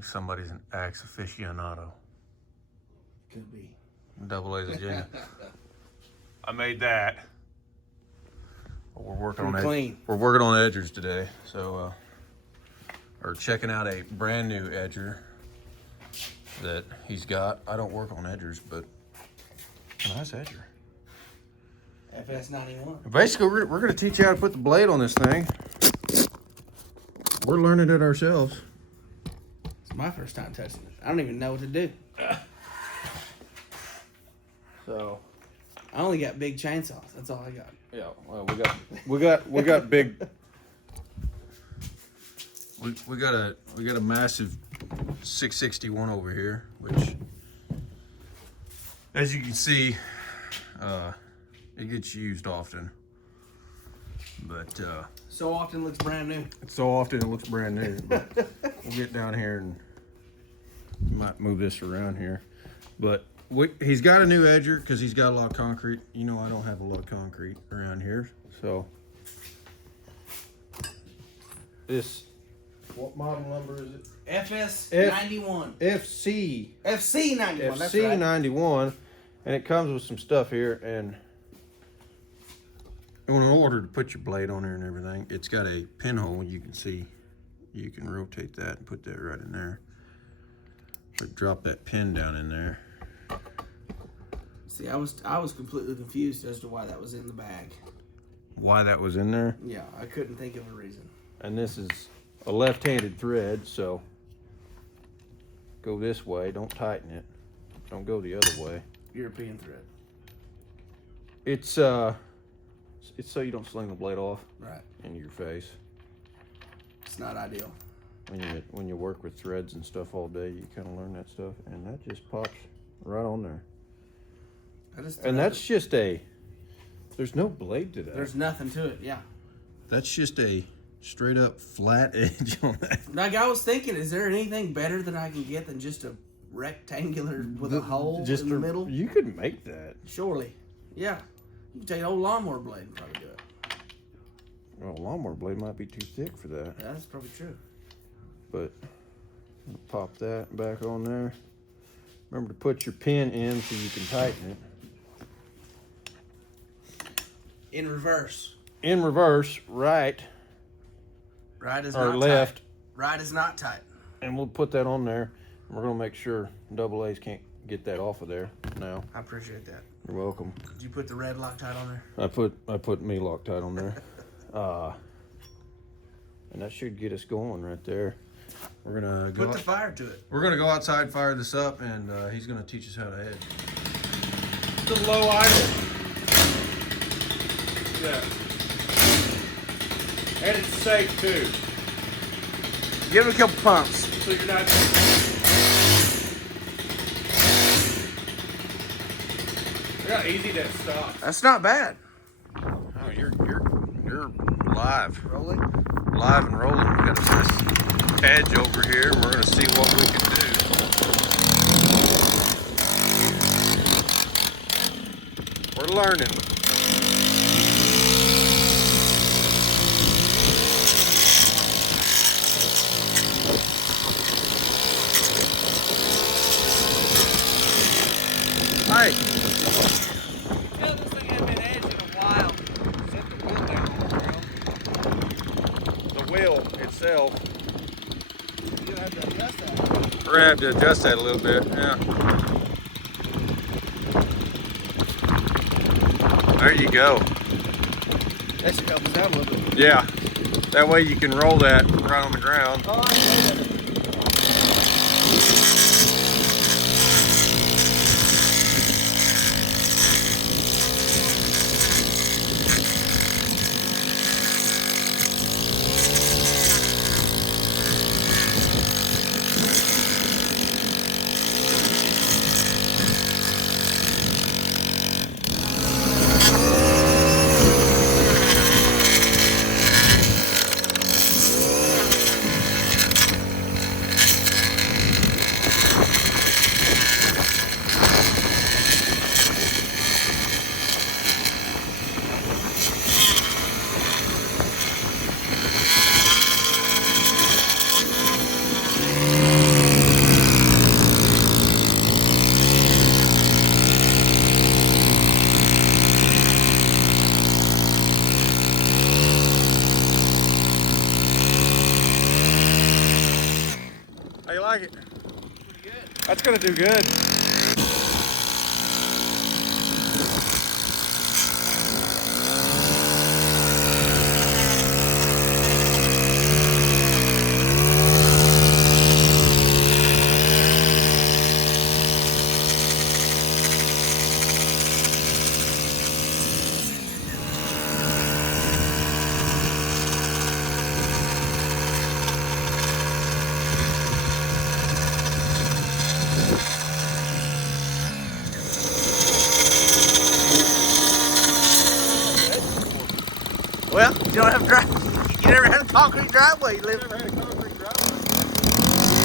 Like somebody's an axe aficionado. Could be. Double A's agenda. I made that. We're working on clean. We're working on edgers today, so we're checking out a brand new edger that he's got. I don't work on edgers, but a nice edger. FC91. Basically, we're going to teach you how to put the blade on this thing. We're learning it ourselves. It's my first time touching it. I don't even know what to do. So I only got big chainsaws. That's all I got. yeah, well, we got big. We got a massive 661 over here, which, as you can see, it gets used often. But So often looks brand new. so often it looks brand new. But we'll get down here and might move this around here. But he's got a new edger because he's got a lot of concrete. You know, I don't have a lot of concrete around here, so this. What model number is it? FC91. FC91. FC91. That's right. FC91, and it comes with some stuff here. And in order to put your blade on there and everything, it's got a pinhole. You can see, you can rotate that and put that right in there. Or drop that pin down in there. See, I was completely confused as to why that was in the bag. Why that was in there? Yeah, I couldn't think of a reason. And this is a left-handed thread, so go this way. Don't tighten it. Don't go the other way. European thread. It's so you don't sling the blade off Right. into your face. It's not ideal. When you work with threads and stuff all day, you kind of learn that stuff, and that just pops right on there. And that's just there's no blade to that. There's nothing to it, yeah. That's just a straight up flat edge on that. Like I was thinking, is there anything better that I can get than just a rectangular with a hole in the middle? You could make that. Surely. Yeah. You can take an old lawnmower blade and probably do it. Well, a lawnmower blade might be too thick for that. Yeah, that's probably true. But pop that back on there. Remember to put your pin in so you can tighten it. In reverse. In reverse, right. Right is or not left. tight. Right is not tight. And we'll put that on there. We're gonna make sure double A's can't get that off of there now. I appreciate that. You're welcome. Did you put the red Loctite on there? I put me Loctite on there. And that should get us going right there. We're gonna go Put the fire to it. We're gonna go outside and fire this up, and he's gonna teach us how to edge. The low idle. Yeah. And it's safe too. Give it a couple pumps. So you're not. Look how easy that stops. That's not bad. Oh, you're live. Rolling. Live and rolling. We got a nice edge over here. We're gonna see what we can do. We're learning. Hi. You know, this thing hasn't been edged in a while. Set the wheel down on the ground. The wheel itself. You're gonna have to adjust that. We're gonna have to adjust that a little bit, yeah. There you go. That should help us out a little bit. Yeah. That way you can roll that right on the ground. Oh, I get it. like it. Pretty good. That's gonna do good. Well, you don't have you never had a concrete driveway. You live. Never had a concrete driveway.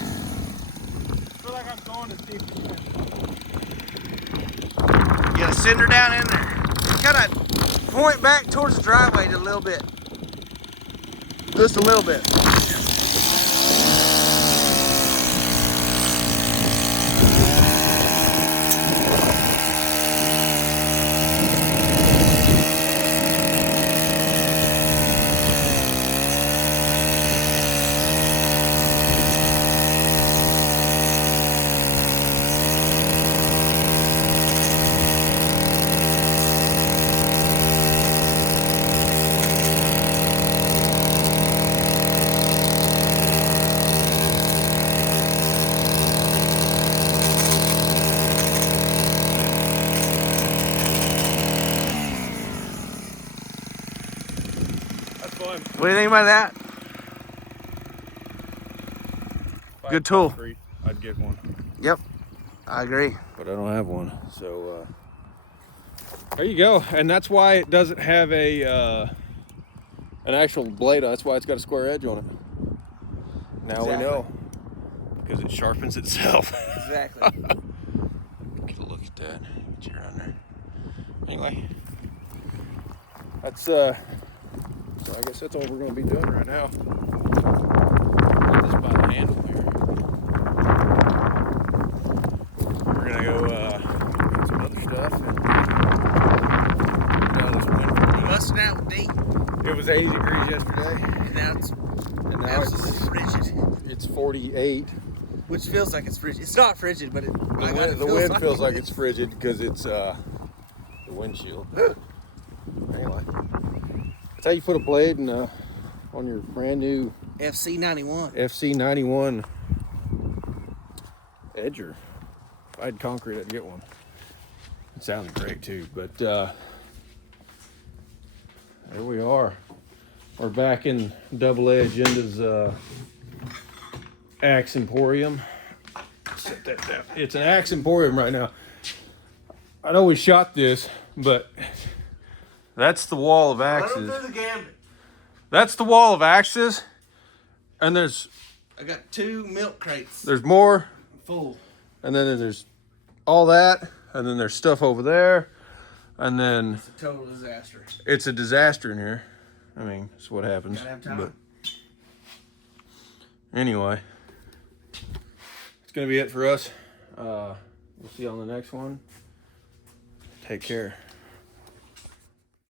I feel like I'm going to Steve. You gotta send her down in there. You gotta point back towards the driveway a little bit. Just a little bit. That's fun. What do you think about that? Good tool. Concrete, I'd get one. Yep, I agree. But I don't have one, so there you go. And that's why it doesn't have a an actual blade. That's why it's got a square edge on it. Now Exactly. we know, because it sharpens itself. Exactly. Get a look at that. Get you around there. Anyway, that's so I guess that's all we're going to be doing right now. Got this by the handle here. We're gonna go get some other stuff and get out of this wind. Busting out with D. It was 80 degrees yesterday, And now it's and now absolutely frigid. it's 48. Which feels like it's frigid. It's not frigid, but The wind feels like it's frigid because it's the windshield. Anyway, that's how you put a blade in, on your brand new FC91. FC91 edger. If I had concrete, I'd get one. It sounded great too, but there we are. We're back in Double A Agenda's Axe Emporium. Set that down. It's an Axe Emporium right now. I know we shot this, but that's the wall of axes. Run them through the gambit. That's the wall of axes, and there's I got 2 milk crates more, full. and then there's all that, and then there's stuff over there, and then It's a total disaster. it's a disaster in here. I mean, it's what happens. Gotta have time. But anyway, it's gonna be it for us. We'll see you on the next one. Take care.